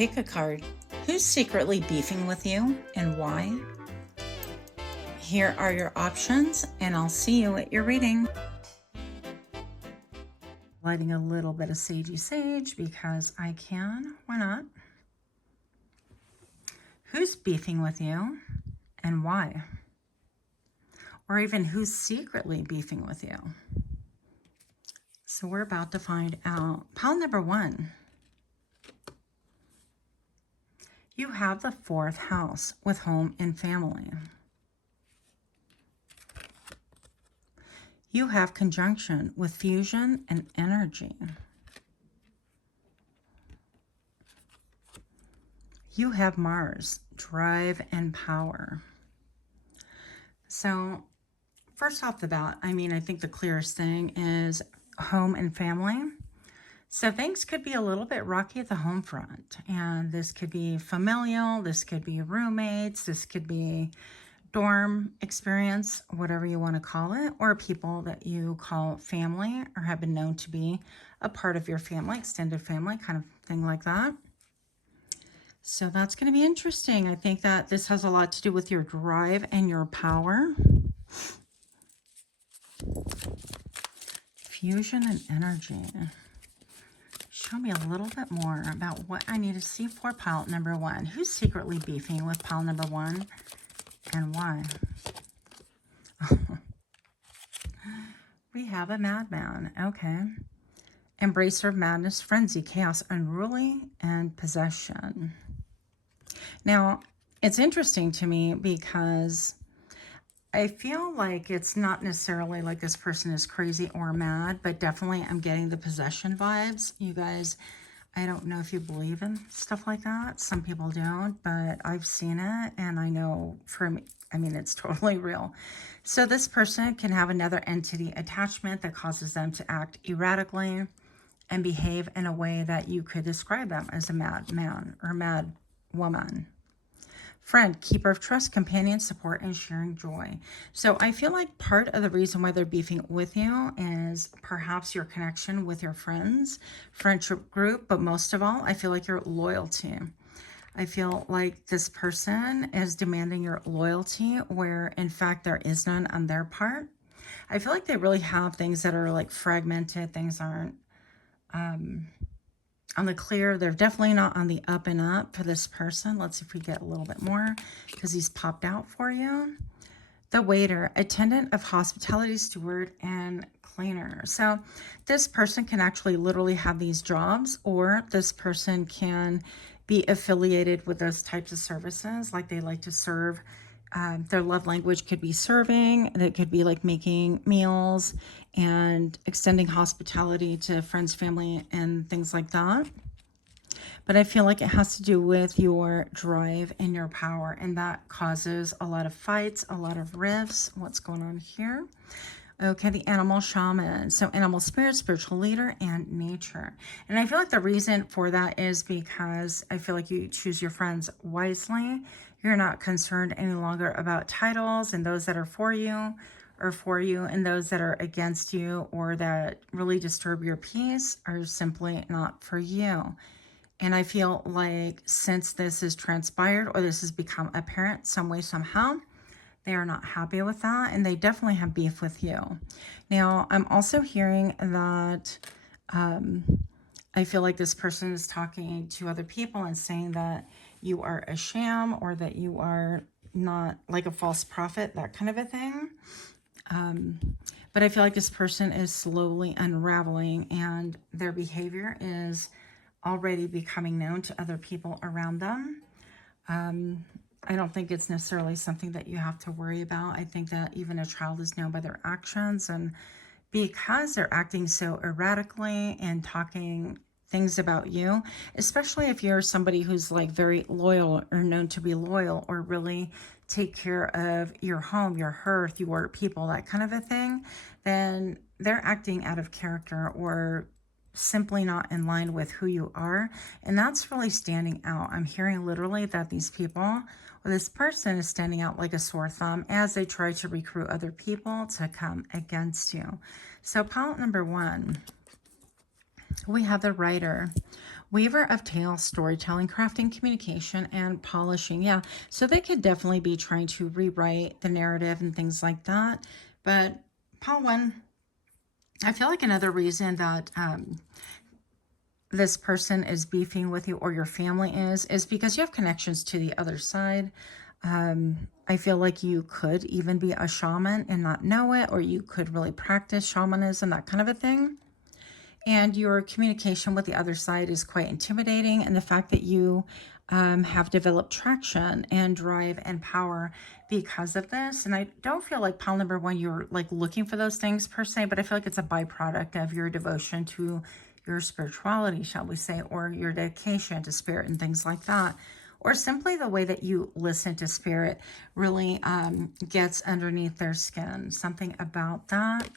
Pick a card. Who's secretly beefing with you and why? Here are your options, and I'll see you at your reading. Lighting a little bit of sagey sage because I can. Why not? Who's beefing with you and why? Or even who's secretly beefing with you? So we're about to find out. Pile number 1. You have the 4th house with home and family. You have conjunction with fusion and energy. You have Mars, drive and power. So first off the bat, I think the clearest thing is home and family. So things could be a little bit rocky at the home front, and this could be familial, this could be roommates, this could be dorm experience, whatever you want to call it, or people that you call family or have been known to be a part of your family, extended family, kind of thing like that. So that's going to be interesting. I think that this has a lot to do with your drive and your power. Fusion and energy. Show me a little bit more about what I need to see for pile number 1. Who's secretly beefing with pile number 1 and why? We have a madman. Okay. Embracer of madness, frenzy, chaos, unruly, and possession. Now, it's interesting to me because I feel like it's not necessarily like this person is crazy or mad, but definitely I'm getting the possession vibes. You guys, I don't know if you believe in stuff like that. Some people don't, but I've seen it, and I know for me, it's totally real. So this person can have another entity attachment that causes them to act erratically and behave in a way that you could describe them as a madman or mad woman. Friend, keeper of trust, companion, support, and sharing joy. So I feel like part of the reason why they're beefing with you is perhaps your connection with your friends, friendship group, but most of all, I feel like your loyalty. I feel like this person is demanding your loyalty where, in fact, there is none on their part. I feel like they really have things that are like fragmented. Things aren't on the clear. They're definitely not on the up and up for this person. Let's see if we get a little bit more because he's popped out for you. The waiter, attendant of hospitality, steward, and cleaner. So this person can actually literally have these jobs, or this person can be affiliated with those types of services. Like they like to serve. Their love language could be serving. It could be like making meals and extending hospitality to friends, family, and things like that. But I feel like it has to do with your drive and your power, and that causes a lot of fights, a lot of rifts. What's going on here? Okay, the animal shaman. So animal spirit, spiritual leader, and nature. And I feel like the reason for that is because I feel like you choose your friends wisely. You're not concerned any longer about titles and those that are for you, and those that are against you or that really disturb your peace are simply not for you. And I feel like since this has transpired or this has become apparent some way, somehow, they are not happy with that, and they definitely have beef with you. Now, I'm also hearing that I feel like this person is talking to other people and saying that you are a sham or that you are not like a false prophet, that kind of a thing. But I feel like this person is slowly unraveling, and their behavior is already becoming known to other people around them. I don't think it's necessarily something that you have to worry about. I think that even a child is known by their actions, and because they're acting so erratically and talking things about you, especially if you're somebody who's like very loyal or known to be loyal or really take care of your home, your hearth, your people, that kind of a thing, then they're acting out of character or simply not in line with who you are. And that's really standing out. I'm hearing literally that these people or this person is standing out like a sore thumb as they try to recruit other people to come against you. So pile number 1, we have the writer. Weaver of tales, storytelling, crafting, communication, and polishing. Yeah, so they could definitely be trying to rewrite the narrative and things like that. But Paul 1, I feel like another reason that this person is beefing with you, or your family is because you have connections to the other side. I feel like you could even be a shaman and not know it, or you could really practice shamanism, that kind of a thing. And your communication with the other side is quite intimidating. And the fact that you have developed traction and drive and power because of this. And I don't feel like pile number 1, you're like looking for those things per se, but I feel like it's a byproduct of your devotion to your spirituality, shall we say, or your dedication to spirit and things like that. Or simply the way that you listen to spirit really gets underneath their skin. Something about that.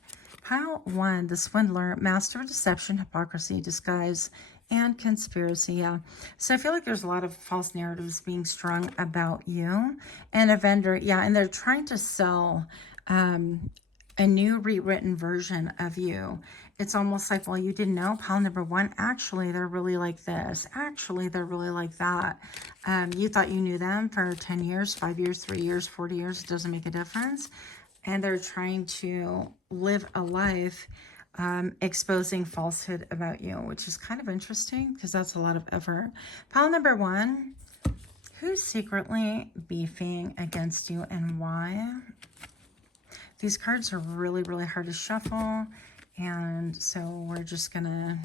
Pile 1, the swindler, master of deception, hypocrisy, disguise, and conspiracy. Yeah. So I feel like there's a lot of false narratives being strung about you. And a vendor, yeah, and they're trying to sell a new rewritten version of you. It's almost like, well, you didn't know, pile number 1, actually, they're really like this. Actually, they're really like that. You thought you knew them for 10 years, 5 years, 3 years, 40 years. It doesn't make a difference. And they're trying to live a life exposing falsehood about you, which is kind of interesting because that's a lot of effort. Pile number 1, who's secretly beefing against you and why? These cards are really, really hard to shuffle. And so we're just going to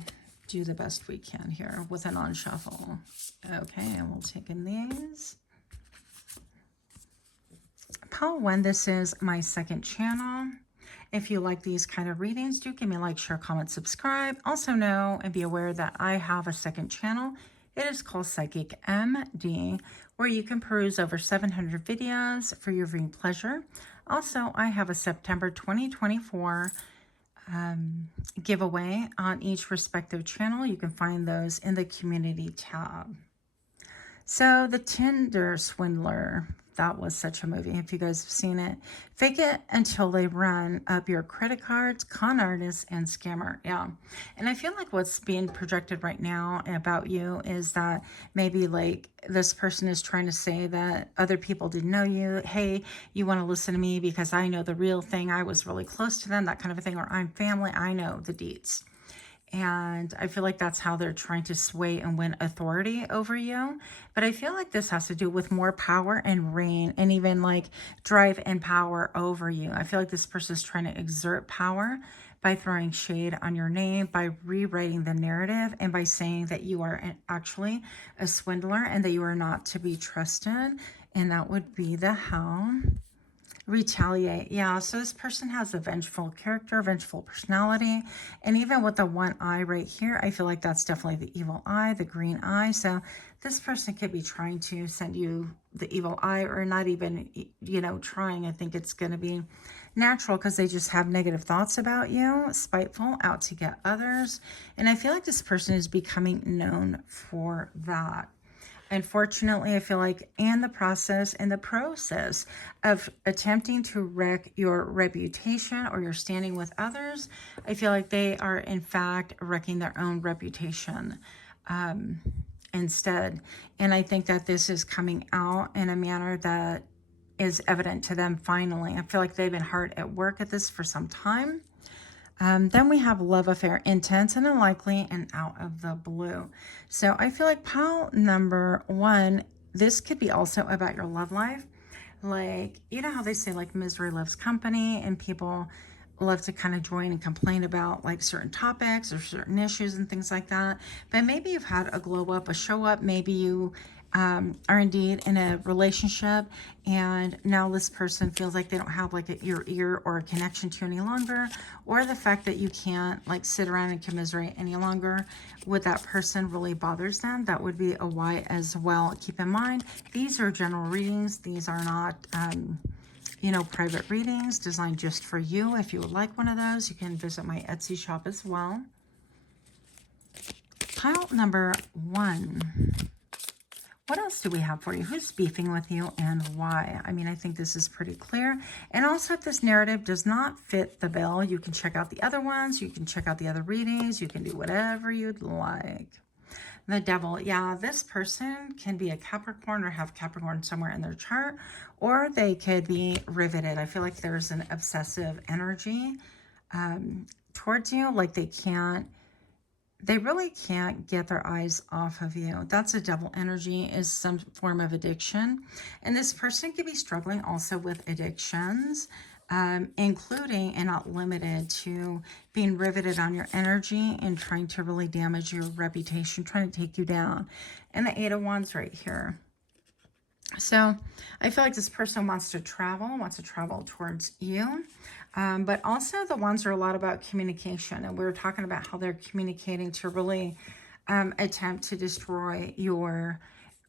do the best we can here with an on-shuffle. Okay, and we'll take in these. Pile 1, this is my second channel. If you like these kind of readings, do give me a like, share, comment, subscribe. Also know and be aware that I have a second channel. It is called PsychicMD, where you can peruse over 700 videos for your viewing pleasure. Also, I have a September 2024 giveaway on each respective channel. You can find those in the community tab. So the Tinder swindler, that was such a movie. If you guys have seen it, fake it until they run up your credit cards, con artist, and scammer. Yeah. And I feel like what's being projected right now about you is that maybe like this person is trying to say that other people didn't know you. Hey, you want to listen to me because I know the real thing. I was really close to them, that kind of a thing. Or I'm family. I know the deets. And I feel like that's how they're trying to sway and win authority over you. But I feel like this has to do with more power and reign and even like drive and power over you. I feel like this person is trying to exert power by throwing shade on your name, by rewriting the narrative, and by saying that you are actually a swindler and that you are not to be trusted. And that would be the Hound. Retaliate. Yeah, so this person has a vengeful character, vengeful personality. And even with the one eye right here, I feel like that's definitely the evil eye, the green eye. So this person could be trying to send you the evil eye, or not even, you know, trying. I think it's going to be natural because they just have negative thoughts about you, spiteful, out to get others. And I feel like this person is becoming known for that. Unfortunately, I feel like in the process of attempting to wreck your reputation or your standing with others, I feel like they are in fact wrecking their own reputation instead. And I think that this is coming out in a manner that is evident to them finally. I feel like they've been hard at work at this for some time. Then we have love affair, intense and unlikely, and out of the blue. So I feel like pile number 1, this could be also about your love life. Like, you know how they say like misery loves company, and people love to kind of join and complain about like certain topics or certain issues and things like that. But maybe you've had a glow up, a show up. Maybe you are indeed in a relationship, and now this person feels like they don't have like your ear or a connection to you any longer, or the fact that you can't like sit around and commiserate any longer with that person really bothers them. That would be a why as well. Keep in mind, these are general readings. These are not you know, private readings designed just for you. If you would like one of those, you can visit my Etsy shop as well. Pile number 1. What else do we have for you? Who's beefing with you and why? I mean, I think this is pretty clear. And also, if this narrative does not fit the bill, you can check out the other ones. You can check out the other readings. You can do whatever you'd like. The Devil. Yeah, this person can be a Capricorn or have Capricorn somewhere in their chart, or they could be riveted. I feel like there's an obsessive energy towards you, like they really can't get their eyes off of you. That's a Devil energy, is some form of addiction. And this person could be struggling also with addictions, including and not limited to being riveted on your energy and trying to really damage your reputation, trying to take you down. And the Eight of Wands right here. So I feel like this person wants to travel towards you. But also the wands are a lot about communication. And we were talking about how they're communicating to really attempt to destroy your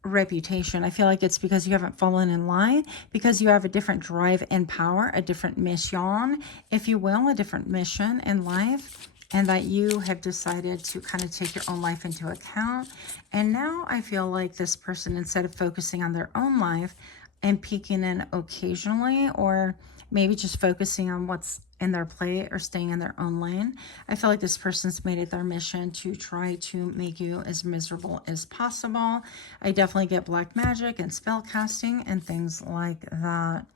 reputation. I feel like it's because you haven't fallen in line, because you have a different drive and power, a different mission, if you will, a different mission in life. And that you have decided to kind of take your own life into account. And now I feel like this person, instead of focusing on their own life and peeking in occasionally, or maybe just focusing on what's in their plate or staying in their own lane, I feel like this person's made it their mission to try to make you as miserable as possible. I definitely get black magic and spell casting and things like that.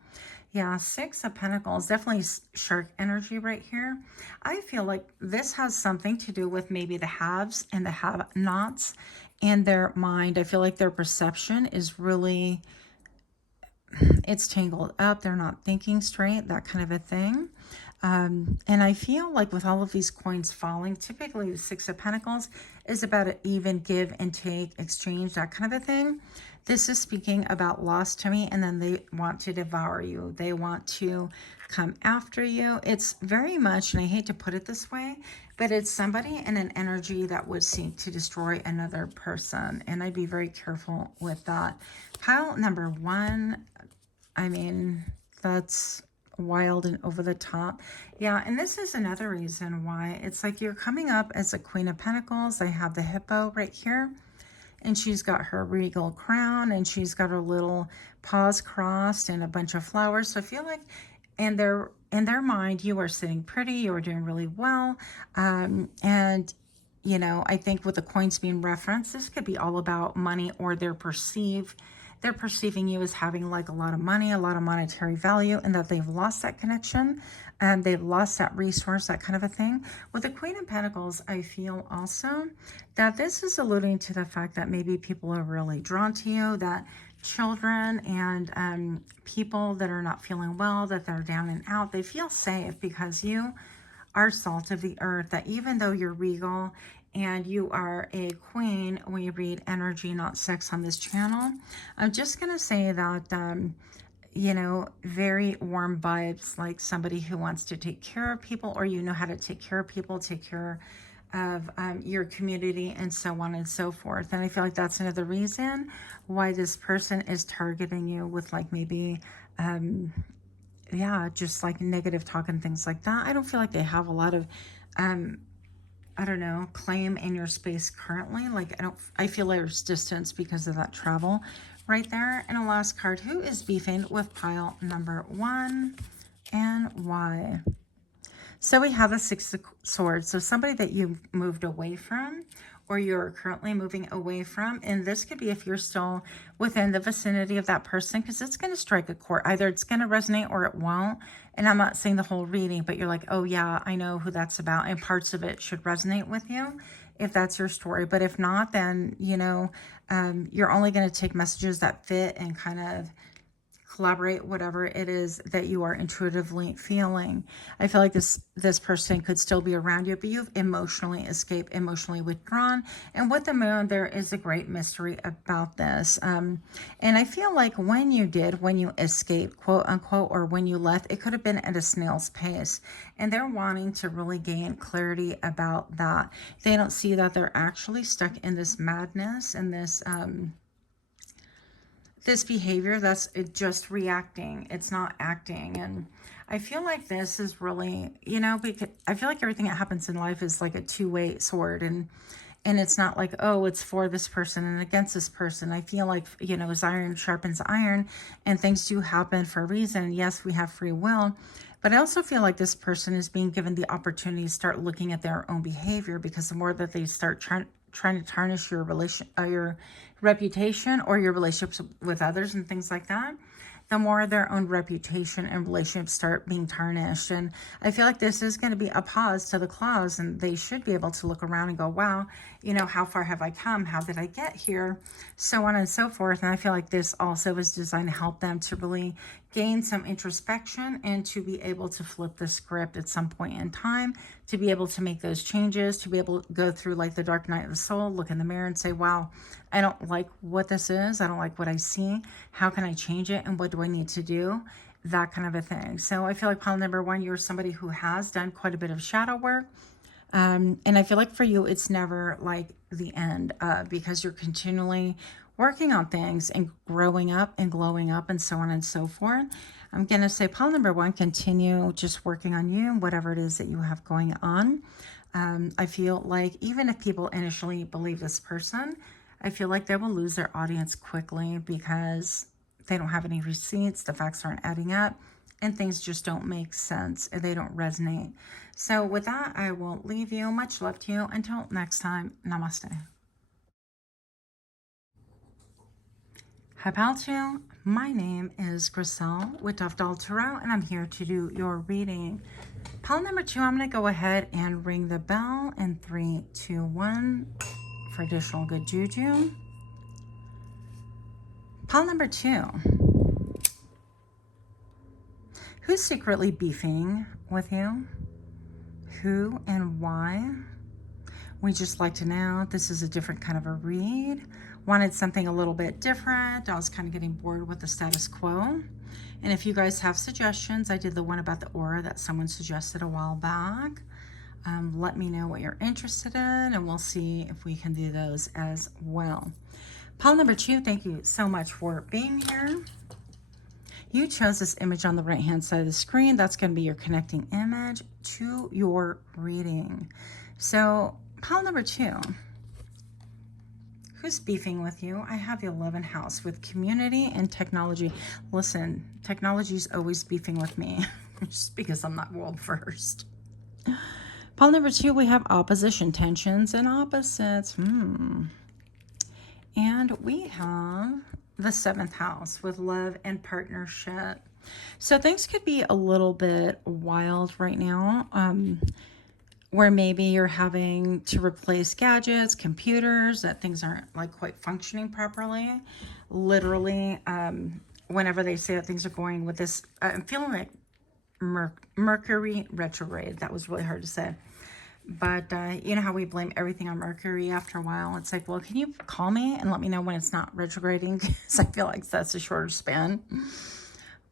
Yeah, Six of Pentacles, definitely shark energy right here. I feel like this has something to do with maybe the haves and the have-nots and their mind. I feel like their perception is really, it's tangled up. They're not thinking straight, that kind of a thing. And I feel like with all of these coins falling, typically the Six of Pentacles is about an even give and take, exchange, that kind of a thing. This is speaking about loss to me, and then they want to devour you. They want to come after you. It's very much, and I hate to put it this way, but it's somebody in an energy that would seek to destroy another person. And I'd be very careful with that. Pile number one, I mean, that's wild and over the top. Yeah, and this is another reason why it's like you're coming up as a Queen of Pentacles. I have the hippo right here. And she's got her regal crown, and she's got her little paws crossed and a bunch of flowers. So I feel like in their mind, you are sitting pretty, you are doing really well. And, you know, I think with the coins being referenced, this could be all about money, or they're perceiving you as having like a lot of money, a lot of monetary value, and that they've lost that connection. They've lost that resource, that kind of a thing. With the Queen of Pentacles, I feel also that this is alluding to the fact that maybe people are really drawn to you, that children and people that are not feeling well, that they're down and out, they feel safe because you are salt of the earth, that even though you're regal and you are a queen, we read energy, not sex on this channel. I'm just going to say that you know, very warm vibes, like somebody who wants to take care of people, or you know how to take care of people, take care of your community, and so on and so forth. And I feel like that's another reason why this person is targeting you with like maybe, yeah, just like negative talk and things like that. I don't feel like they have a lot of, I don't know, claim in your space currently. Like I feel there's distance because of that travel right there. And a last card, who is beefing with pile number one and why? So we have the Six of Swords. So somebody that you moved away from, or you're currently moving away from. And this could be if you're still within the vicinity of that person, because it's going to strike a chord. Either it's going to resonate or it won't. And I'm not saying the whole reading, but you're like, oh yeah, I know who that's about. And parts of it should resonate with you if that's your story. But if not, then, you know, you're only going to take messages that fit and kind of collaborate whatever it is that you are intuitively feeling. I feel like this person could still be around you, but you've emotionally escaped, emotionally withdrawn. And with the moon, there is a great mystery about this. And I feel like when you escaped, quote unquote, or when you left, it could have been at a snail's pace. And they're wanting to really gain clarity about that. They don't see that they're actually stuck in this madness and this behavior that's just reacting. It's not acting. And I feel like this is really, you know, because I feel like everything that happens in life is like a two-way sword. And it's not like, oh, it's for this person and against this person. I feel like, you know, as iron sharpens iron, and things do happen for a reason. Yes, we have free will. But I also feel like this person is being given the opportunity to start looking at their own behavior, because the more that they start trying to tarnish your your reputation or your relationships with others and things like that, the more their own reputation and relationships start being tarnished. And I feel like this is going to be a pause to the clause, and they should be able to look around and go, wow, you know, how far have I come? How did I get here? So on and so forth. And I feel like this also is designed to help them to really gain some introspection and to be able to flip the script at some point in time, to be able to make those changes, to be able to go through like the dark night of the soul, look in the mirror and say, wow, I don't like what this is. I don't like what I see. How can I change it? And what do I need to do? That kind of a thing. So I feel like pile number one, you're somebody who has done quite a bit of shadow work. And I feel like for you, it's never like the end, because you're continually working on things and growing up and glowing up and so on and so forth. I'm going to say pile number one, continue just working on you and whatever it is that you have going on. I feel like even if people initially believe this person, I feel like they will lose their audience quickly because they don't have any receipts, the facts aren't adding up, and things just don't make sense and they don't resonate. So with that, I will leave you. Much love to you. Until next time, namaste. Hi, pal two. My name is Griselle with Toughdolltarot, and I'm here to do your reading. Pile number two, I'm going to go ahead and ring the bell in 3, 2, 1 for additional good juju. Pile number two. Who's secretly beefing with you? Who and why? We just like to know. This is a different kind of a read. Wanted something a little bit different. I was kind of getting bored with the status quo. And if you guys have suggestions, I did the one about the aura that someone suggested a while back. Let me know what you're interested in, and we'll see if we can do those as well. Pile number two, thank you so much for being here. You chose this image on the right-hand side of the screen. That's going to be your connecting image to your reading. So, pile number two. Who's beefing with you? I have the 11th house with community and technology. Listen, technology is always beefing with me just because I'm not world first. Pile number two, we have opposition, tensions, and opposites. And we have the 7th house with love and partnership. So things could be a little bit wild right now, where maybe you're having to replace gadgets, computers, that things aren't like quite functioning properly. Literally, whenever they say that things are going with this, I'm feeling like Mercury retrograde. That was really hard to say. But you know how we blame everything on Mercury after a while? It's like, well, can you call me and let me know when it's not retrograding? Because I feel like that's a shorter span.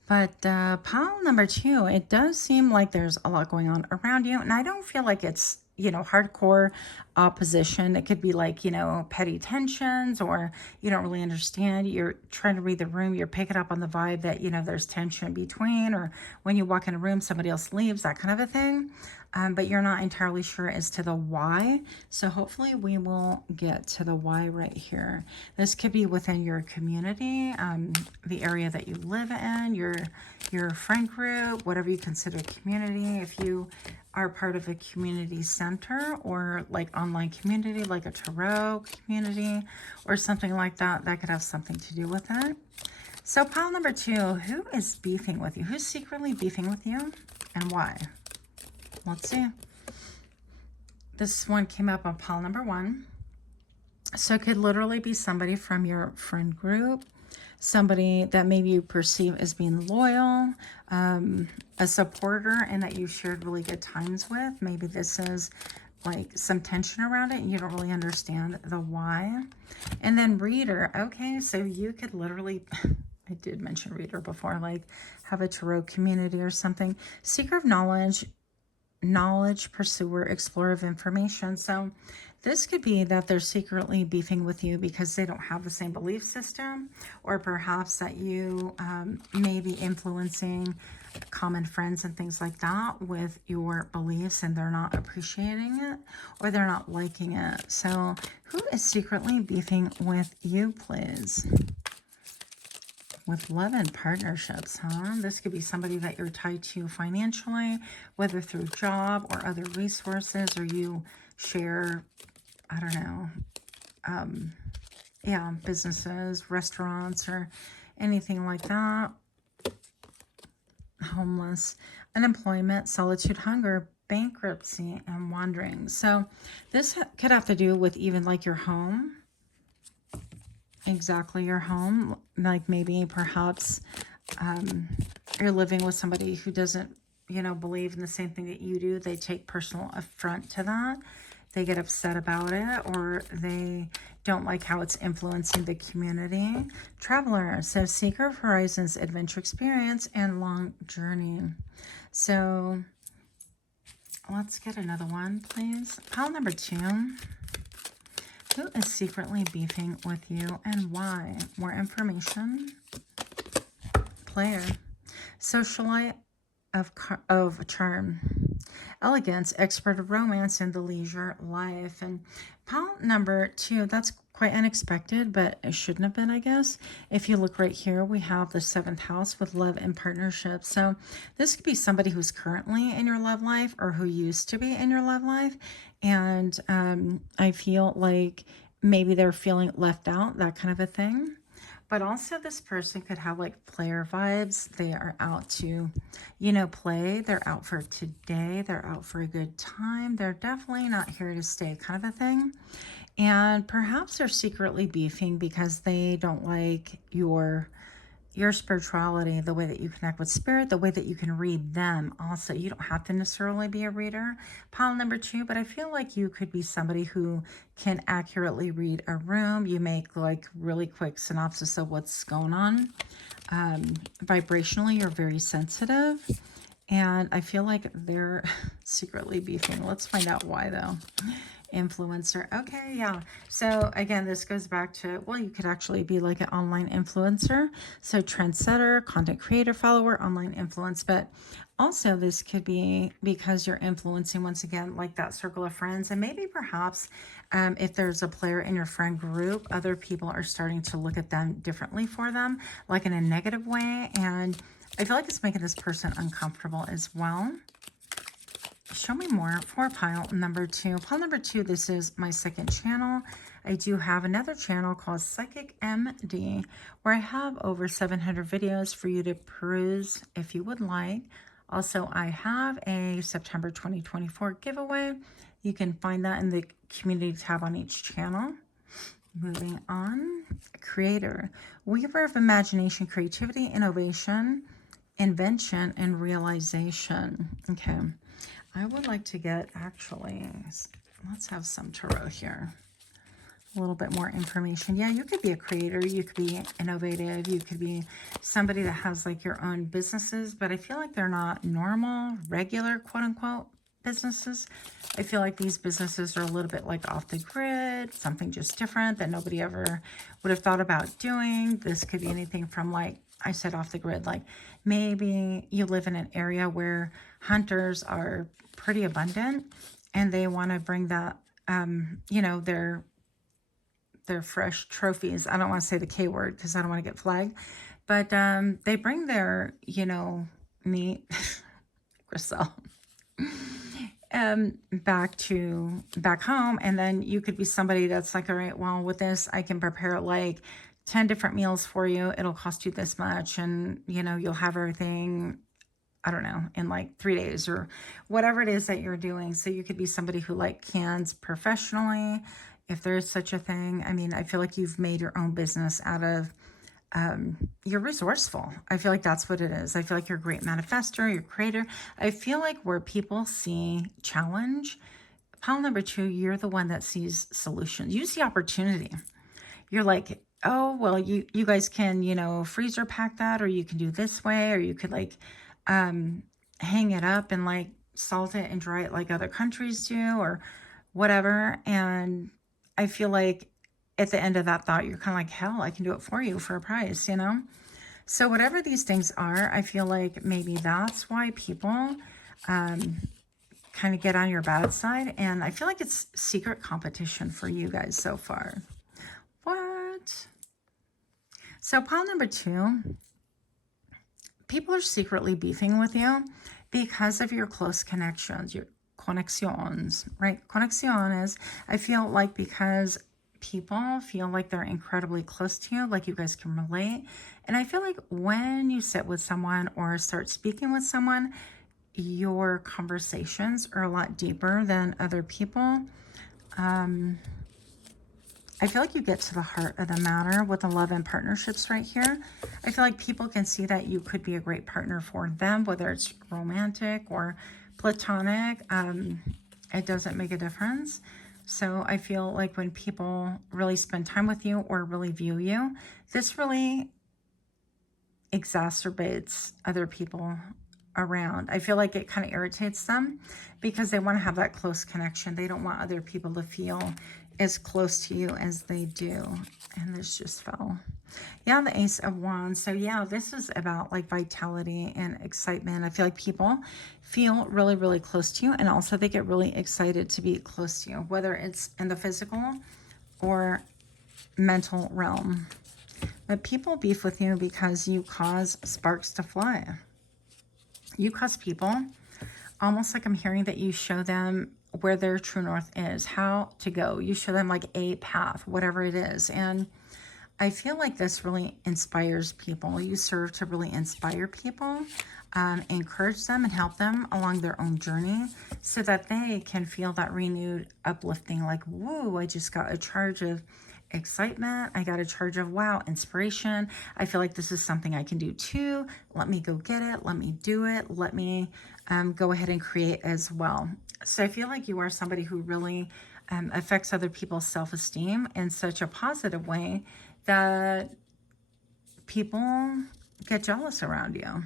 But pile number two, it does seem like there's a lot going on around you. And I don't feel like it's, you know, hardcore opposition. It could be like, you know, petty tensions, or you don't really understand. You're trying to read the room. You're picking up on the vibe that, you know, there's tension between, or when you walk in a room, somebody else leaves, that kind of a thing. But you're not entirely sure as to the why. So hopefully we will get to the why right here. This could be within your community, the area that you live in, your friend group, whatever you consider community. If you are part of a community center or like online community, like a tarot community or something like that, that could have something to do with it. So pile number two, who is beefing with you? Who's secretly beefing with you and why? Let's see. This one came up on pile number one. So it could literally be somebody from your friend group, somebody that maybe you perceive as being loyal, a supporter, and that you shared really good times with. Maybe this is like some tension around it and you don't really understand the why. And then reader. Okay, so you could literally, I did mention reader before, like have a tarot community or something. Seeker of knowledge, pursuer, explorer of information. So this could be that they're secretly beefing with you because they don't have the same belief system, or perhaps that you may be influencing common friends and things like that with your beliefs, and they're not appreciating it or they're not liking it. So who is secretly beefing with you, please? With love and partnerships, huh? This could be somebody that you're tied to financially, whether through job or other resources, or you share, I don't know, yeah, businesses, restaurants, or anything like that. Homeless, unemployment, solitude, hunger, bankruptcy, and wandering. So this could have to do with even like your home. Exactly, your home. Like maybe perhaps you're living with somebody who doesn't, believe in the same thing that you do. They take personal affront to that. They get upset about it, or they don't like how it's influencing the community. Traveler, so seeker of horizons, adventure experience, and long journey. So let's get another one, please. Pile number 2. Who is secretly beefing with you and why? More information. Player. Socialite of charm. Elegance, expert of romance and the leisure life. And pile number 2, that's quite unexpected, but it shouldn't have been, I guess. If you look right here, we have the 7th house with love and partnership. So this could be somebody who's currently in your love life or who used to be in your love life. And I feel like maybe they're feeling left out, that kind of a thing. But also this person could have like player vibes. They are out to, play. They're out for today. They're out for a good time. They're definitely not here to stay, kind of a thing. And perhaps they're secretly beefing because they don't like your spirituality, the way that you connect with spirit, the way that you can read them. Also, you don't have to necessarily be a reader. Pile number 2, but I feel like you could be somebody who can accurately read a room. You make like really quick synopsis of what's going on. Vibrationally, you're very sensitive. And I feel like they're secretly beefing. Let's find out why though. Influencer. Okay, yeah. So again, this goes back to, well, you could actually be like an online influencer. So trendsetter, content creator, follower, online influence. But also this could be because you're influencing, once again, like that circle of friends. And maybe perhaps if there's a player in your friend group, other people are starting to look at them differently for them, like in a negative way. And I feel like it's making this person uncomfortable as well. Show me more for pile number 2. Pile number 2, this is my second channel. I do have another channel called PsychicMD where I have over 700 videos for you to peruse if you would like. Also, I have a September 2024 giveaway. You can find that in the community tab on each channel. Moving on. Creator. Weaver of imagination, creativity, innovation, invention, and realization. Okay. I would like to get, actually, let's have some tarot here. A little bit more information. Yeah, you could be a creator. You could be innovative. You could be somebody that has like your own businesses, but I feel like they're not normal, regular, quote unquote, businesses. I feel like these businesses are a little bit like off the grid, something just different that nobody ever would have thought about doing. This could be anything from, like I said, off the grid. Like maybe you live in an area where hunters are pretty abundant and they want to bring that, their fresh trophies. I don't want to say the K word because I don't want to get flagged, but they bring their, meat, Griselle, back home. And then you could be somebody that's like, all right, well, with this, I can prepare like 10 different meals for you. It'll cost you this much. And, you'll have everything, I don't know, in like 3 days or whatever it is that you're doing. So you could be somebody who like cans professionally, if there is such a thing. I mean, I feel like you've made your own business out of, you're resourceful. I feel like that's what it is. I feel like you're a great manifester, you're a creator. I feel like where people see challenge, pile number 2, you're the one that sees solutions. You see opportunity. You're like, oh, well, you guys can, freezer pack that, or you can do this way, or you could like, hang it up and like salt it and dry it like other countries do or whatever. And I feel like at the end of that thought, you're kind of like, hell, I can do it for you for a price, So whatever these things are, I feel like maybe that's why people kind of get on your bad side. And I feel like it's secret competition for you guys so far. What? So pile number 2, people are secretly beefing with you because of your close connections, your conexiones, right? Conexiones, I feel like because people feel like they're incredibly close to you, like you guys can relate. And I feel like when you sit with someone or start speaking with someone, your conversations are a lot deeper than other people. I feel like you get to the heart of the matter with the love and partnerships right here. I feel like people can see that you could be a great partner for them, whether it's romantic or platonic. It doesn't make a difference. So I feel like when people really spend time with you or really view you, this really exacerbates other people around. I feel like it kind of irritates them because they want to have that close connection. They don't want other people to feel as close to you as they do. And this just fell. Yeah, the Ace of Wands. So yeah, this is about like vitality and excitement. I feel like people feel really, really close to you. And also they get really excited to be close to you, whether it's in the physical or mental realm. But people beef with you because you cause sparks to fly. You cause people, almost like I'm hearing that you show them where their true north is, how to go. You show them like a path, whatever it is. And I feel like this really inspires people. You serve to really inspire people, encourage them and help them along their own journey so that they can feel that renewed uplifting, like, whoa, I just got a charge of excitement. I got a charge of, wow, inspiration. I feel like this is something I can do too. Let me go get it. Let me do it. Let me go ahead and create as well. So I feel like you are somebody who really affects other people's self-esteem in such a positive way that people get jealous around you.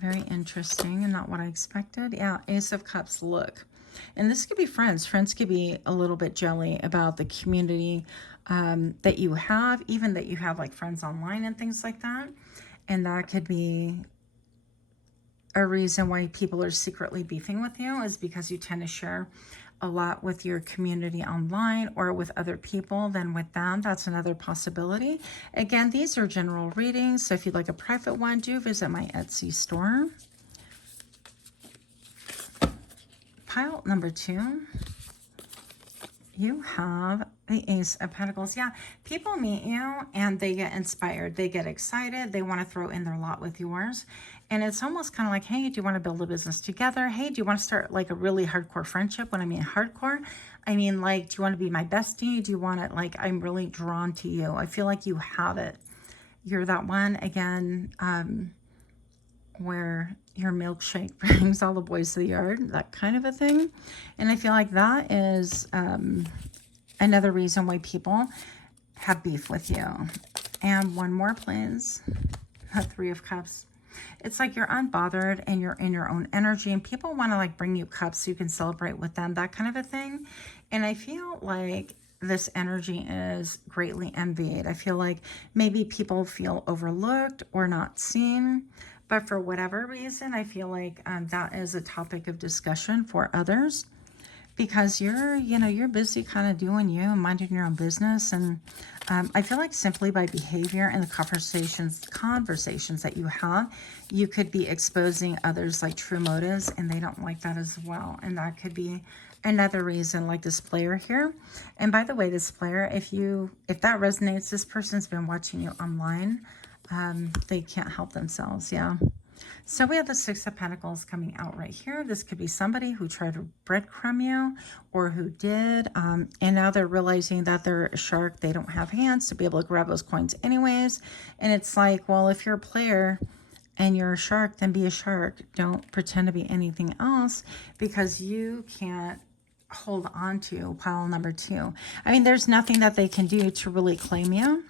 Very interesting and not what I expected. Yeah, Ace of Cups, look. And this could be friends. Friends could be a little bit jelly about the community that you have, even that you have like friends online and things like that. And that could be a reason why people are secretly beefing with you, is because you tend to share a lot with your community online or with other people than with them. That's another possibility. Again, these are general readings. So if you'd like a private one, do visit my Etsy store. Pile number 2, you have the Ace of Pentacles. Yeah, people meet you and they get inspired. They get excited. They want to throw in their lot with yours. And it's almost kind of like, hey, do you want to build a business together? Hey, do you want to start like a really hardcore friendship? When I mean hardcore, I mean like, do you want to be my bestie? Do you want it like, I'm really drawn to you. I feel like you have it. You're that one, again, where your milkshake brings all the boys to the yard, that kind of a thing. And I feel like that is another reason why people have beef with you. And one more, please. The 3 of Cups. It's like you're unbothered and you're in your own energy and people want to like bring you cups so you can celebrate with them, that kind of a thing. And I feel like this energy is greatly envied. I feel like maybe people feel overlooked or not seen, but for whatever reason, I feel like that is a topic of discussion for others, because you're busy kind of doing you and minding your own business. And I feel like simply by behavior and the conversations that you have, you could be exposing others like true motives, and they don't like that as well. And that could be another reason, like this player here. And by the way, this player, if that resonates, this person's been watching you online. They can't help themselves. Yeah. So we have the 6 of Pentacles coming out right here. This could be somebody who tried to breadcrumb you or who did. And now they're realizing that they're a shark. They don't have hands to be able to grab those coins anyways. And it's like, well, if you're a player and you're a shark, then be a shark. Don't pretend to be anything else, because you can't hold on to pile number 2. I mean, there's nothing that they can do to really claim you.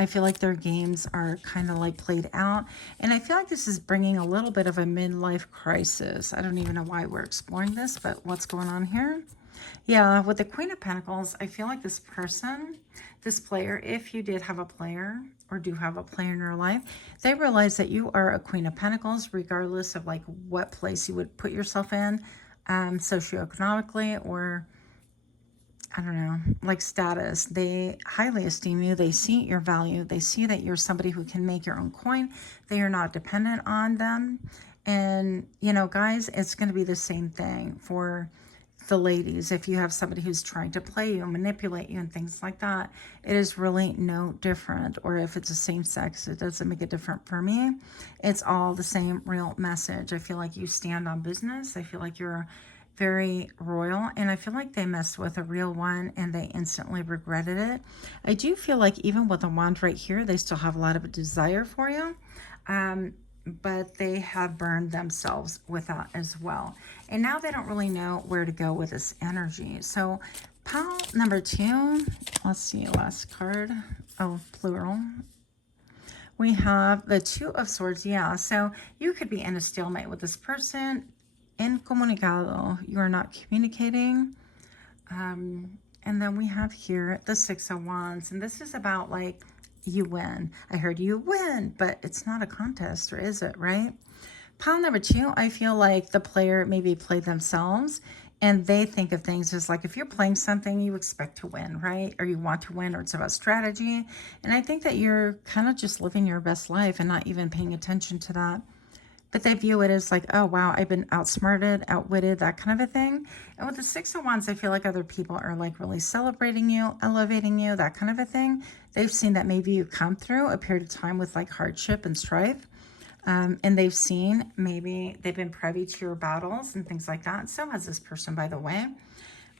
I feel like their games are kind of like played out. And I feel like this is bringing a little bit of a midlife crisis. I don't even know why we're exploring this, but what's going on here? Yeah, with the Queen of Pentacles, I feel like this person, this player, if you did have a player or do have a player in your life, they realize that you are a Queen of Pentacles, regardless of like what place you would put yourself in, socioeconomically, or I don't know, like status. They highly esteem you. They see your value. They see that you're somebody who can make your own coin. They are not dependent on them. And, guys, it's going to be the same thing for the ladies, if you have somebody who's trying to play you, manipulate you, and things like that, it is really no different. Or if it's the same sex, it doesn't make it different for me. It's all the same real message. I feel like you stand on business. I feel like you're very royal, and I feel like they messed with a real one and they instantly regretted it. I do feel like even with the wand right here, they still have a lot of desire for you, but they have burned themselves with that as well, and now they don't really know where to go with this energy. So pile number 2, let's see, last card, oh, plural. We have the 2 of Swords. Yeah, so you could be in a stalemate with this person. Incomunicado, you are not communicating. And then we have here the 6 of Wands, and this is about like you win. I heard you win, but it's not a contest, or is it, right? Pile number 2, I feel like the player maybe played themselves, and they think of things as like, if you're playing something, you expect to win, right? Or you want to win, or it's about strategy. And I think that you're kind of just living your best life and not even paying attention to that. But they view it as like, oh, wow, I've been outsmarted, outwitted, that kind of a thing. And with the 6 of Wands, I feel like other people are like really celebrating you, elevating you, that kind of a thing. They've seen that maybe you come through a period of time with like hardship and strife. And they've seen, maybe they've been privy to your battles and things like that. So has this person, by the way.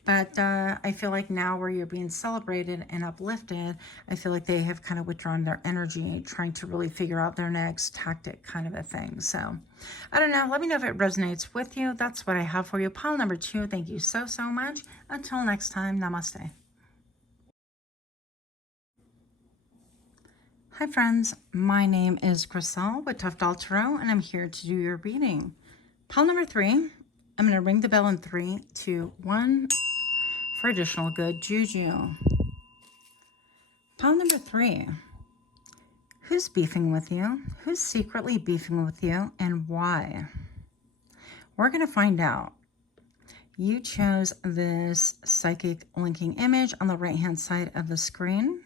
But I feel like now where you're being celebrated and uplifted, I feel like they have kind of withdrawn their energy, trying to really figure out their next tactic kind of a thing. So I don't know. Let me know if it resonates with you. That's what I have for you. Pile number 2, thank you so, so much. Until next time, namaste. Hi friends, my name is Griselle with Toughdolltarot, and I'm here to do your reading. Pile number 3, I'm going to ring the bell in 3, 2, 1 for additional good juju. Pile number 3, who's beefing with you? Who's secretly beefing with you, and why? We're going to find out. You chose this psychic linking image on the right hand side of the screen.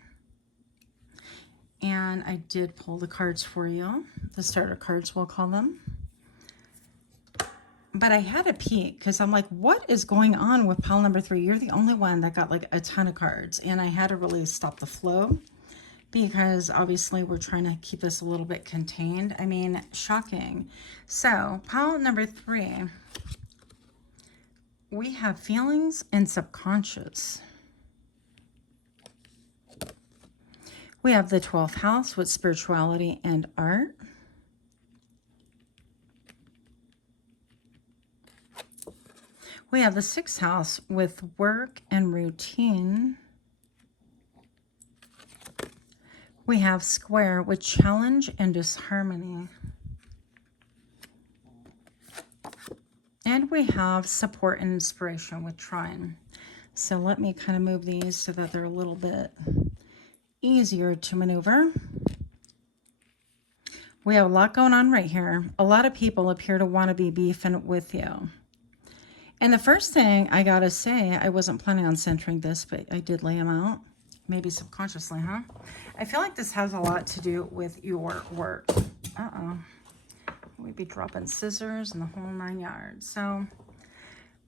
And I did pull the cards for you, the starter cards, we'll call them. But I had a peek because I'm like, what is going on with pile number 3? You're the only one that got like a ton of cards. And I had to really stop the flow because obviously we're trying to keep this a little bit contained. I mean, shocking. So pile number 3, we have feelings and subconscious. We have the 12th house with spirituality and art. We have the 6th house with work and routine. We have square with challenge and disharmony. And we have support and inspiration with trine. So let me kind of move these so that they're a little bit easier to maneuver. We have a lot going on right here. A lot of people appear to want to be beefing with you. And the first thing I gotta say, I wasn't planning on centering this, but I did lay them out. Maybe subconsciously, huh? I feel like this has a lot to do with your work. Uh-oh. We'd be dropping scissors and the whole 9 yards. So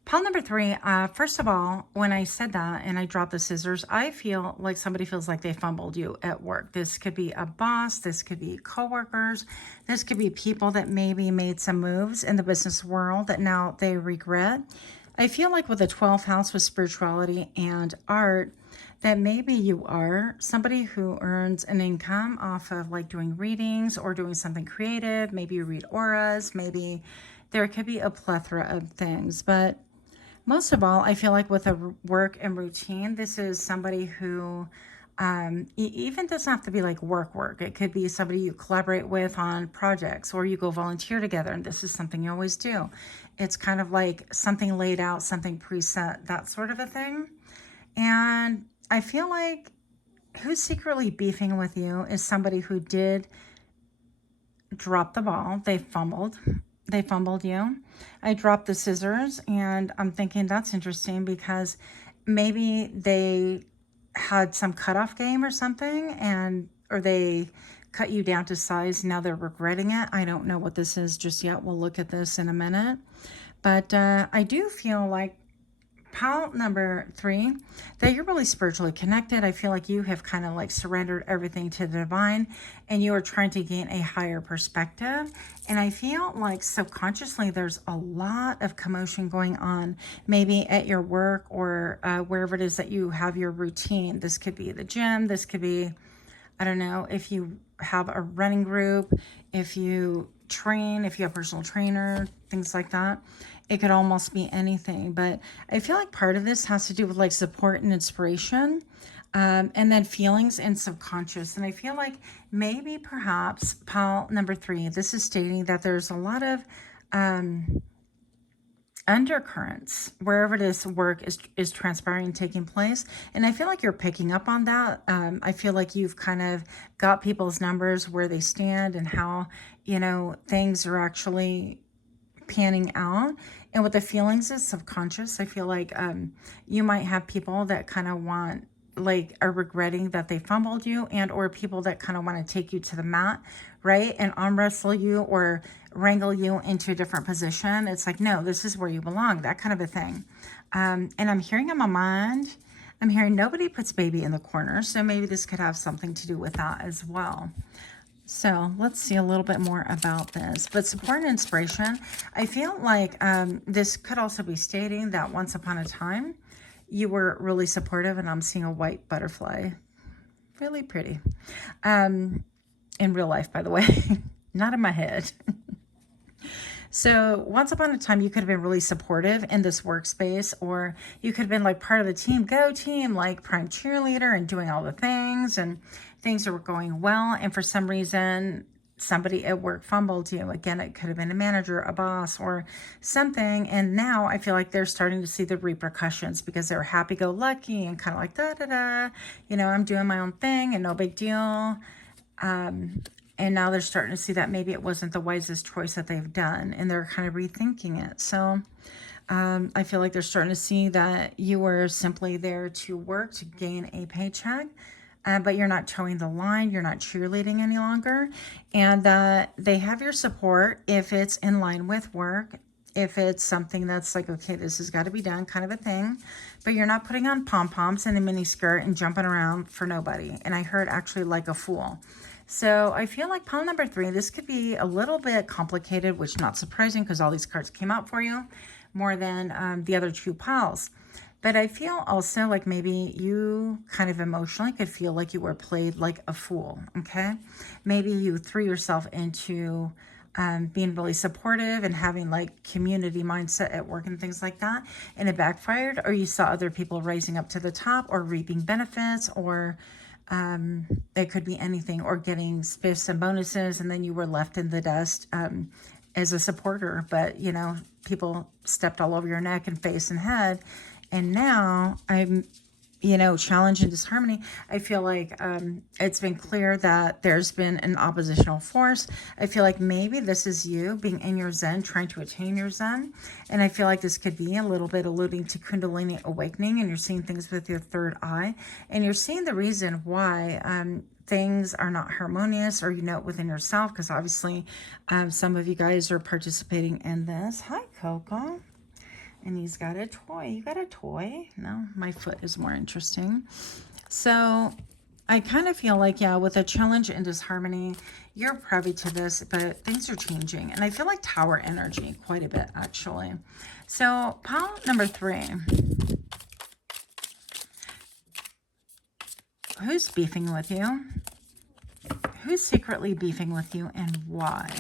pile number 3, first of all, when I said that and I dropped the scissors, I feel like somebody feels like they fumbled you at work. This could be a boss. This could be coworkers. This could be people that maybe made some moves in the business world that now they regret. I feel like with the 12th house with spirituality and art, that maybe you are somebody who earns an income off of like doing readings or doing something creative. Maybe you read auras. Maybe there could be a plethora of things, but most of all, I feel like with a work and routine, this is somebody who even doesn't have to be like work. It could be somebody you collaborate with on projects, or you go volunteer together, and this is something you always do. It's kind of like something laid out, something preset, that sort of a thing. And I feel like who's secretly beefing with you is somebody who did drop the ball. They fumbled you. I dropped the scissors, and I'm thinking that's interesting because maybe they had some cutoff game or something, or they cut you down to size. Now they're regretting it. I don't know what this is just yet. We'll look at this in a minute. But I do feel like pile number 3, that you're really spiritually connected. I feel like you have kind of like surrendered everything to the divine and you are trying to gain a higher perspective. And I feel like subconsciously there's a lot of commotion going on, maybe at your work or wherever it is that you have your routine. This could be the gym. This could be, I don't know, if you have a running group, if you train, if you have a personal trainer, things like that. It could almost be anything, but I feel like part of this has to do with like support and inspiration, and then feelings and subconscious. And I feel like maybe perhaps pile number 3, this is stating that there's a lot of undercurrents wherever this work is transpiring and taking place. And I feel like you're picking up on that. I feel like you've kind of got people's numbers, where they stand and how, you know, things are actually panning out. And with the feelings is subconscious. I feel like you might have people that kind of want, like, are regretting that they fumbled you, and or people that kind of want to take you to the mat, right, and arm wrestle you or wrangle you into a different position. It's like, no, this is where you belong, that kind of a thing. And I'm hearing in my mind, I'm hearing nobody puts baby in the corner, so maybe this could have something to do with that as well. So let's see a little bit more about this. But support and inspiration, I feel like this could also be stating that once upon a time, you were really supportive, and I'm seeing a white butterfly. Really pretty. In real life, by the way, not in my head. So once upon a time, you could have been really supportive in this workspace, or you could have been like part of the team, go team, like prime cheerleader and doing all the things, and things were going well. And for some reason, somebody at work fumbled you. Again, it could have been a manager, a boss, or something. And now I feel like they're starting to see the repercussions, because they're happy-go-lucky and kind of like, da-da-da, you know, I'm doing my own thing and no big deal. And now they're starting to see that maybe it wasn't the wisest choice that they've done, and they're kind of rethinking it. So I feel like they're starting to see that you were simply there to work, to gain a paycheck, but you're not towing the line, you're not cheerleading any longer, and they have your support if it's in line with work, if it's something that's like, okay, this has got to be done kind of a thing, but you're not putting on pom-poms and a mini skirt and jumping around for nobody. And I heard actually like a fool. So I feel like pile number 3, this could be a little bit complicated, which not surprising because all these cards came out for you more than the other 2 piles. But I feel also like maybe you kind of emotionally could feel like you were played like a fool, okay? Maybe you threw yourself into being really supportive and having like community mindset at work and things like that, and it backfired, or you saw other people rising up to the top or reaping benefits, or it could be anything, or getting spiffs and bonuses, and then you were left in the dust as a supporter, but you know, people stepped all over your neck and face and head. And now I'm, you know, challenge and disharmony. I feel like it's been clear that there's been an oppositional force. I feel like maybe this is you being in your Zen, trying to attain your Zen. And I feel like this could be a little bit alluding to Kundalini awakening, and you're seeing things with your third eye, and you're seeing the reason why things are not harmonious, or you know it within yourself, because obviously some of you guys are participating in this. Hi, Coco. And he's got a toy. You got a toy? No, my foot is more interesting. So I kind of feel like, yeah, with a challenge and disharmony, you're privy to this, but things are changing. And I feel like tower energy quite a bit, actually. So pile number 3. Who's beefing with you? Who's secretly beefing with you, and why?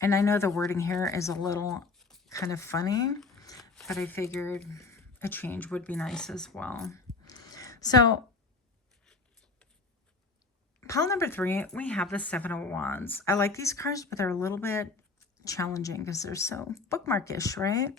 And I know the wording here is a little kind of funny, but I figured a change would be nice as well. So pile number 3, we have the 7 of Wands. I like these cards, but they're a little bit challenging because they're so bookmarkish, right?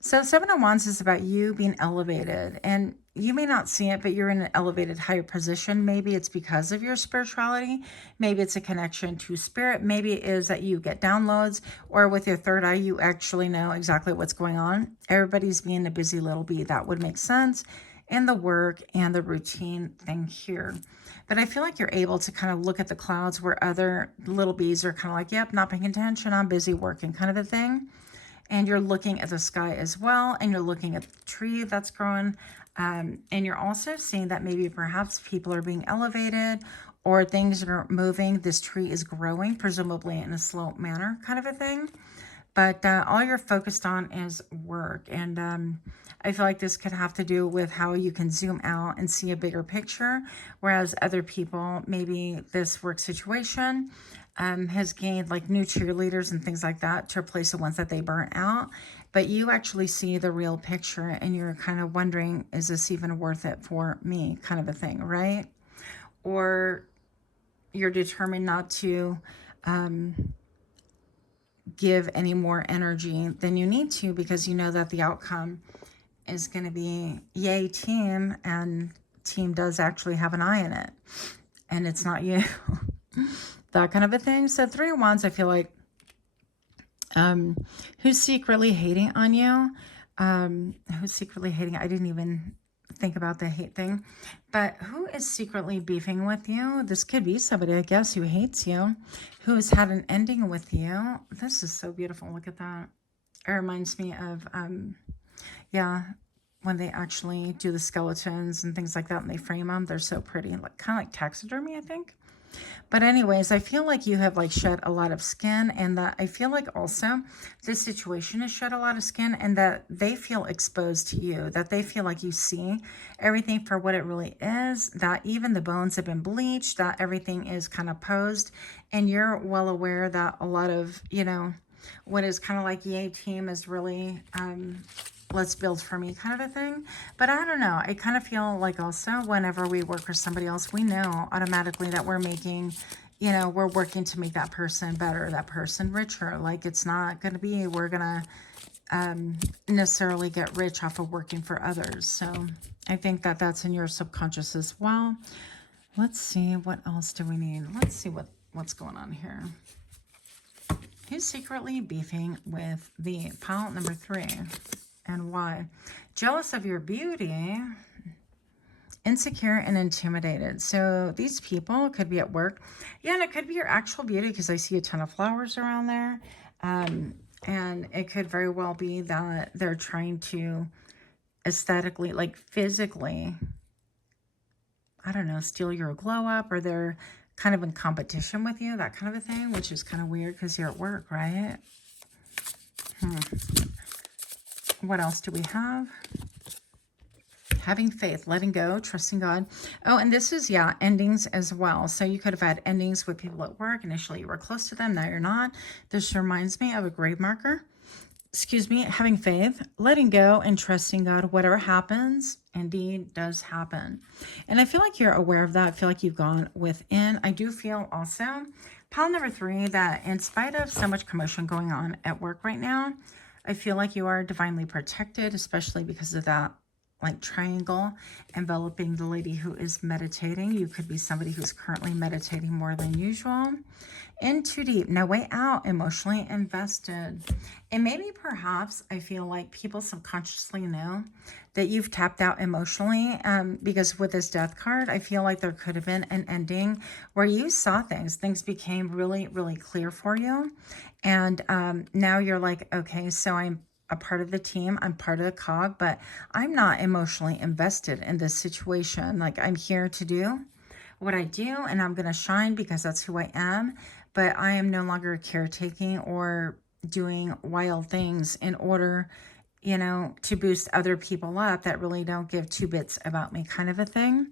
So 7 of Wands is about you being elevated, and you may not see it, but you're in an elevated higher position. Maybe it's because of your spirituality. Maybe it's a connection to spirit. Maybe it is that you get downloads, or with your third eye, you actually know exactly what's going on. Everybody's being a busy little bee. That would make sense in the work and the routine thing here. But I feel like you're able to kind of look at the clouds where other little bees are kind of like, yep, not paying attention. I'm busy working kind of a thing. And you're looking at the sky as well. And you're looking at the tree that's growing. And you're also seeing that maybe perhaps people are being elevated or things are moving. This tree is growing, presumably in a slow manner kind of a thing. But all you're focused on is work. And I feel like this could have to do with how you can zoom out and see a bigger picture. Whereas other people, maybe this work situation has gained like new cheerleaders and things like that to replace the ones that they burnt out. But you actually see the real picture and you're kind of wondering, is this even worth it for me? Kind of a thing, right? Or you're determined not to give any more energy than you need to because you know that the outcome is going to be yay team, and team does actually have an eye in it and it's not you. That kind of a thing. So 3 of Wands, I feel like who's secretly hating on you, who's secretly hating, I didn't even think about the hate thing, but who is secretly beefing with you? This could be somebody, I guess, who hates you, who's had an ending with you. This is so beautiful. Look at that. It reminds me of yeah, when they actually do the skeletons and things like that and they frame them, they're so pretty, like kind of like taxidermy, I think. But anyways, I feel like you have like shed a lot of skin, and that I feel like also this situation has shed a lot of skin, and that they feel exposed to you, that they feel like you see everything for what it really is, that even the bones have been bleached, that everything is kind of posed, and you're well aware that a lot of, you know, what is kind of like yay team is really let's build for me kind of a thing. But I don't know, I kind of feel like also whenever we work for somebody else, we know automatically that we're making, you know, we're working to make that person better, that person richer. Like it's not going to be we're going to necessarily get rich off of working for others. So I think that that's in your subconscious as well. Let's see, what else do we need? Let's see what's going on here. Who's secretly beefing with the pile number 3? And why? Jealous of your beauty, insecure and intimidated. So these people could be at work. Yeah, and it could be your actual beauty because I see a ton of flowers around there. And it could very well be that they're trying to aesthetically, like physically, I don't know, steal your glow up, or they're kind of in competition with you, that kind of a thing, which is kind of weird because you're at work, right? What else do we have? Having faith, letting go, trusting God. Oh, and this is, yeah, endings as well. So you could have had endings with people at work. Initially, you were close to them. Now you're not. This reminds me of a grave marker. Excuse me. Having faith, letting go, and trusting God. Whatever happens, indeed does happen. And I feel like you're aware of that. I feel like you've gone within. I do feel also, pile number 3, that in spite of so much commotion going on at work right now, I feel like you are divinely protected, especially because of that like triangle enveloping the lady who is meditating. You could be somebody who's currently meditating more than usual. In too deep, no way out, emotionally invested. And maybe perhaps I feel like people subconsciously know that you've tapped out emotionally, because with this death card, I feel like there could have been an ending where you saw things became really, really clear for you. And now you're like, okay, so I'm a part of the team, I'm part of the cog, but I'm not emotionally invested in this situation. Like I'm here to do what I do and I'm going to shine because that's who I am, but I am no longer caretaking or doing wild things in order, you know, to boost other people up that really don't give 2 bits about me, kind of a thing.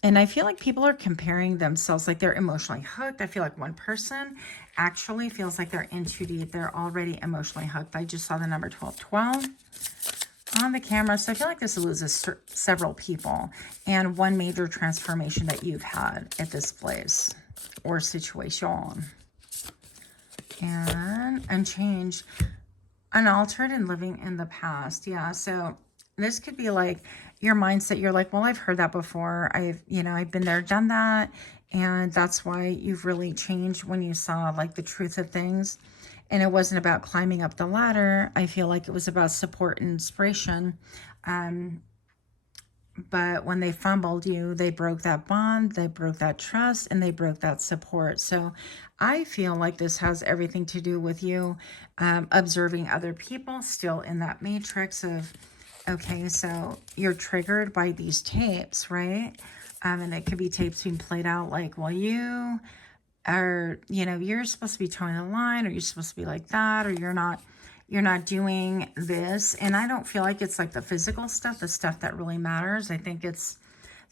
And I feel like people are comparing themselves, like they're emotionally hooked. I feel like one person actually feels like they're in too deep. They're already emotionally hooked. I just saw the number 1212 on the camera. So I feel like this loses several people and one major transformation that you've had at this place or situation. And unchanged, unaltered, and living in the past. Yeah, so this could be like your mindset. You're like, well, I've heard that before. I've been there, done that. And that's why you've really changed when you saw like the truth of things. And it wasn't about climbing up the ladder. I feel like it was about support and inspiration. but when they fumbled you, they broke that bond, they broke that trust, and they broke that support. So I feel like this has everything to do with you observing other people, still in that matrix of, okay, so you're triggered by these tapes, right? And it could be tapes being played out like, well, you are, you know, you're supposed to be towing the line, or you're supposed to be like that, or you're not doing this. And I don't feel like it's like the physical stuff, the stuff that really matters. I think it's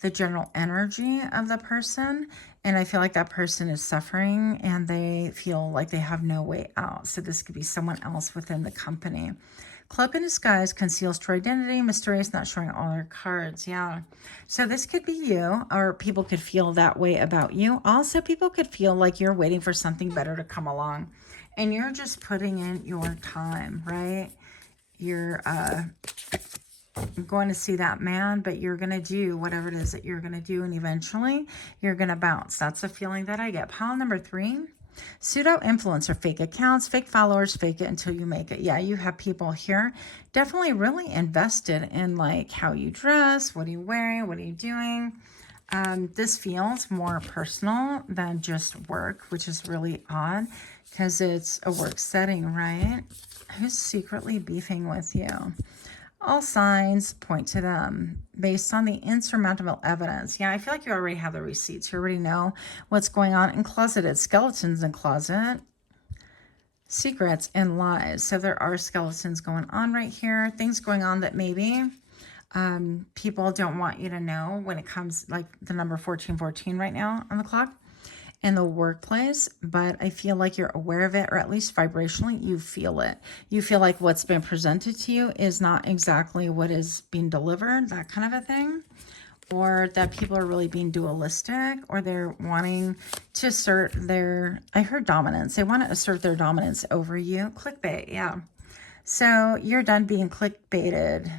the general energy of the person. And I feel like that person is suffering and they feel like they have no way out. So this could be someone else within the company. Cloak in disguise conceals true identity, mysterious, not showing all their cards. Yeah. So this could be you, or people could feel that way about you. Also, people could feel like you're waiting for something better to come along and you're just putting in your time, right? You're going to see that man, but you're going to do whatever it is that you're going to do, and eventually you're going to bounce. That's the feeling that I get. Pile number 3. Pseudo-influencer, fake accounts, fake followers, fake it until you make it. Yeah, you have people here definitely really invested in like how you dress, what are you wearing, what are you doing. This feels more personal than just work, which is really odd because it's a work setting, right? Who's secretly beefing with you? All signs point to them based on the insurmountable evidence. Yeah, I feel like you already have the receipts. You already know what's going on in closeted. Skeletons in closet. Secrets and lies. So there are skeletons going on right here. Things going on that maybe people don't want you to know when it comes, like the number 1414 right now on the clock in the workplace, but I feel like you're aware of it, or at least vibrationally you feel it. You feel like what's been presented to you is not exactly what is being delivered, that kind of a thing, or that people are really being dualistic, or they're wanting to assert their, I heard dominance. They want to assert their dominance over you. Clickbait, yeah. So you're done being clickbaited.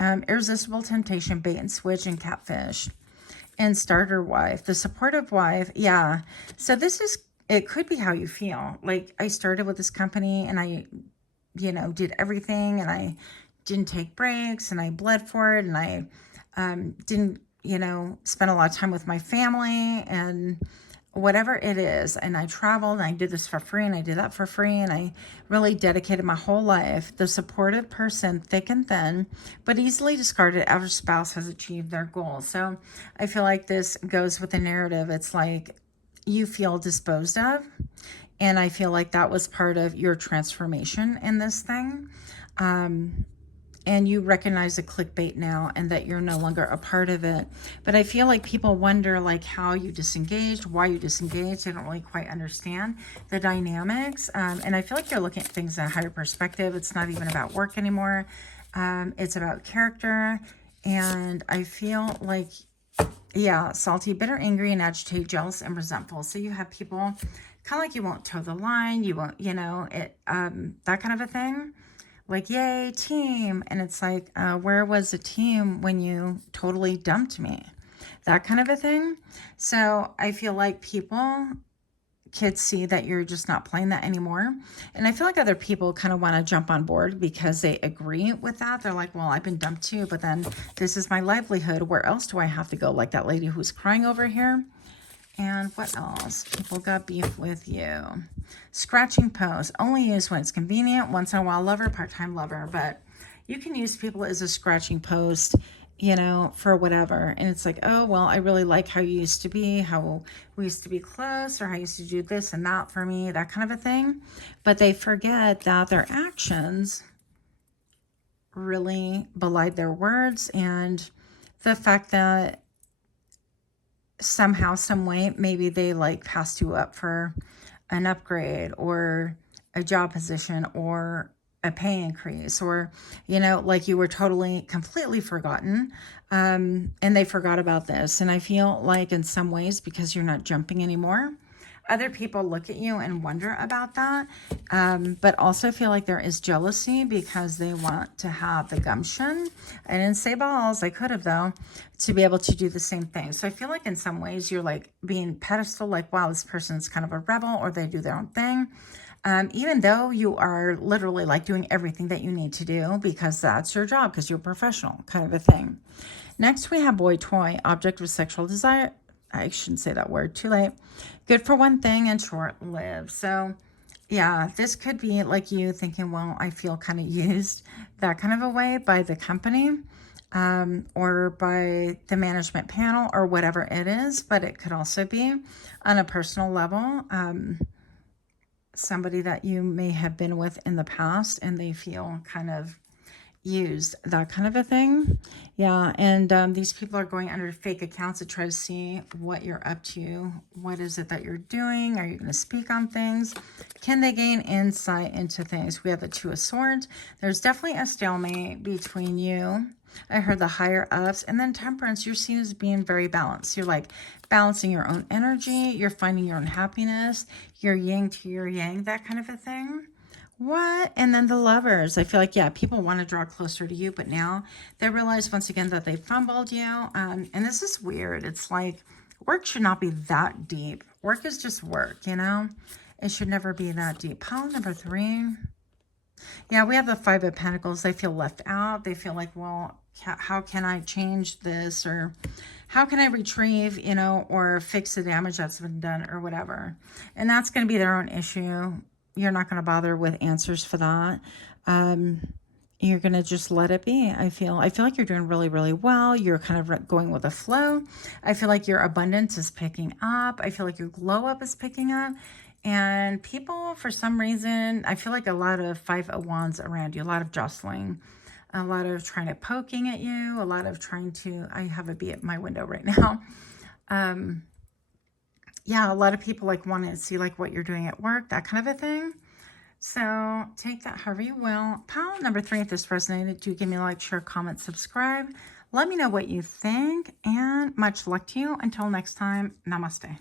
Irresistible temptation, bait and switch, and catfish. And starter wife, the supportive wife. Yeah. So this is, it could be how you feel. Like I started with this company and I, you know, did everything and I didn't take breaks and I bled for it and I didn't, you know, spend a lot of time with my family and whatever it is. And I traveled and I did this for free and I did that for free. And I really dedicated my whole life. The supportive person, thick and thin, but easily discarded after spouse has achieved their goal. So I feel like this goes with the narrative. It's like you feel disposed of. And I feel like that was part of your transformation in this thing. And you recognize the clickbait now and that you're no longer a part of it. But I feel like people wonder like how you disengaged, why you disengaged. They don't really quite understand the dynamics. And I feel like you're looking at things in a higher perspective. It's not even about work anymore. It's about character. And I feel like, yeah, salty, bitter, angry, and agitated, jealous, and resentful. So you have people kind of like you won't toe the line. You won't, you know, it, that kind of a thing. Like, yay, team. And it's like, where was the team when you totally dumped me? That kind of a thing. So I feel like kids see that you're just not playing that anymore. And I feel like other people kind of want to jump on board because they agree with that. They're like, well, I've been dumped too, but then this is my livelihood. Where else do I have to go? Like that lady who's crying over here. And what else? People got beef with you. Scratching post. Only used when it's convenient. Once in a while lover, part-time lover. But you can use people as a scratching post, you know, for whatever. And it's like, oh, well, I really like how you used to be, how we used to be close, or how you used to do this and that for me, that kind of a thing. But they forget that their actions really belied their words, and the fact that somehow, some way, maybe they like passed you up for an upgrade or a job position or a pay increase, or, you know, like you were totally, completely forgotten. And they forgot about this. And I feel like in some ways, because you're not jumping anymore, other people look at you and wonder about that. But also feel like there is jealousy because they want to have the gumption. I didn't say balls. I could have, though, to be able to do the same thing. So I feel like in some ways you're like being pedestal, like, wow, this person's kind of a rebel, or they do their own thing. Even though you are literally like doing everything that you need to do because that's your job, because you're a professional kind of a thing. Next, we have boy toy, object of sexual desire. I shouldn't say that word, too late. Good for one thing and short-lived. So, yeah, this could be like you thinking, well, I feel kind of used, that kind of a way by the company or by the management panel or whatever it is. But it could also be on a personal level, somebody that you may have been with in the past and they feel kind of used, that kind of a thing. Yeah, and these people are going under fake accounts to try to see what you're up to. What is it that you're doing? Are you going to speak on things? Can they gain insight into things? We have the Two of Swords. There's definitely a stalemate between you. I heard the higher ups, and then Temperance. You're seen as being very balanced. You're like balancing your own energy. You're finding your own happiness. You're yin to your yang, that kind of a thing. What? And then the Lovers. I feel like, yeah, people want to draw closer to you, but now they realize once again that they fumbled you. And this is weird. It's like work should not be that deep. Work is just work, you know? It should never be that deep. Pile number 3. Yeah, we have the Five of Pentacles. They feel left out. They feel like, well, how can I change this? Or how can I retrieve, you know, or fix the damage that's been done or whatever? And that's going to be their own issue. You're not going to bother with answers for that. You're going to just let it be. I feel like you're doing really, really well. You're kind of going with the flow. I feel like your abundance is picking up. I feel like your glow up is picking up. And people, for some reason, I feel like a lot of Five of Wands around you, a lot of jostling, a lot of trying to poking at you, a lot of trying to, I have a bee at my window right now. Yeah, a lot of people like want to see like what you're doing at work, that kind of a thing. So take that however you will. Pile number 3, if this resonated, do give me a like, share, comment, subscribe. Let me know what you think, and much luck to you. Until next time, namaste.